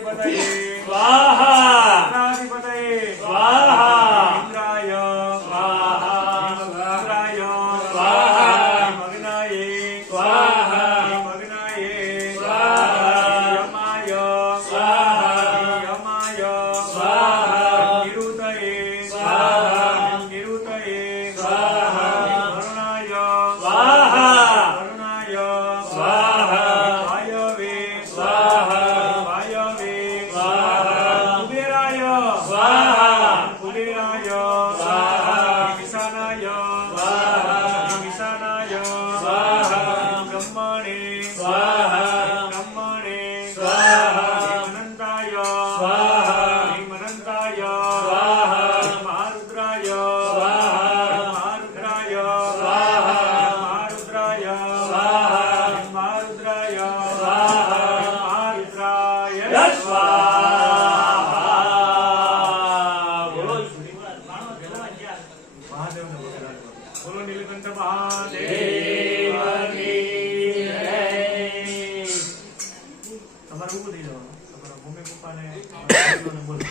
गणाधिपतये स्वाहा गणाधिपतये स्वाहा इंद्राय स्वाहा इंद्राय स्वाहा मग्नाये स्वाहा मग्नाये स्वाहा यमाय स्वाहा यमाय स्वाहा निरुतये स्वाहा निरुतये स्वाहा वरुणाय स्वाहा वरुणाय स्वाहा वायवे स्वाहा वायवे स्वाहा कुबेराय स्वाहा कुबेराय स्वाहा ईशानाय स्वाहा ईशानाय स्वाहा ब्रह्मणे स्वाहा ब्रह्मणे स्वाहा अनंताय स्वाहा अनंताय स्वाहा महारुद्राय स्वाहा महारुद्राय स्वाहा महारुद्राय स्वाहा महारुद्राय स्वाहा महारुद्राय स्वाहा बोलो महादेव ने बोलो नीलकंठ महादेव देवनी जय તમારે ઉભું થઈ જવાનું તમારા મમ્મી પપ્પાને બોલો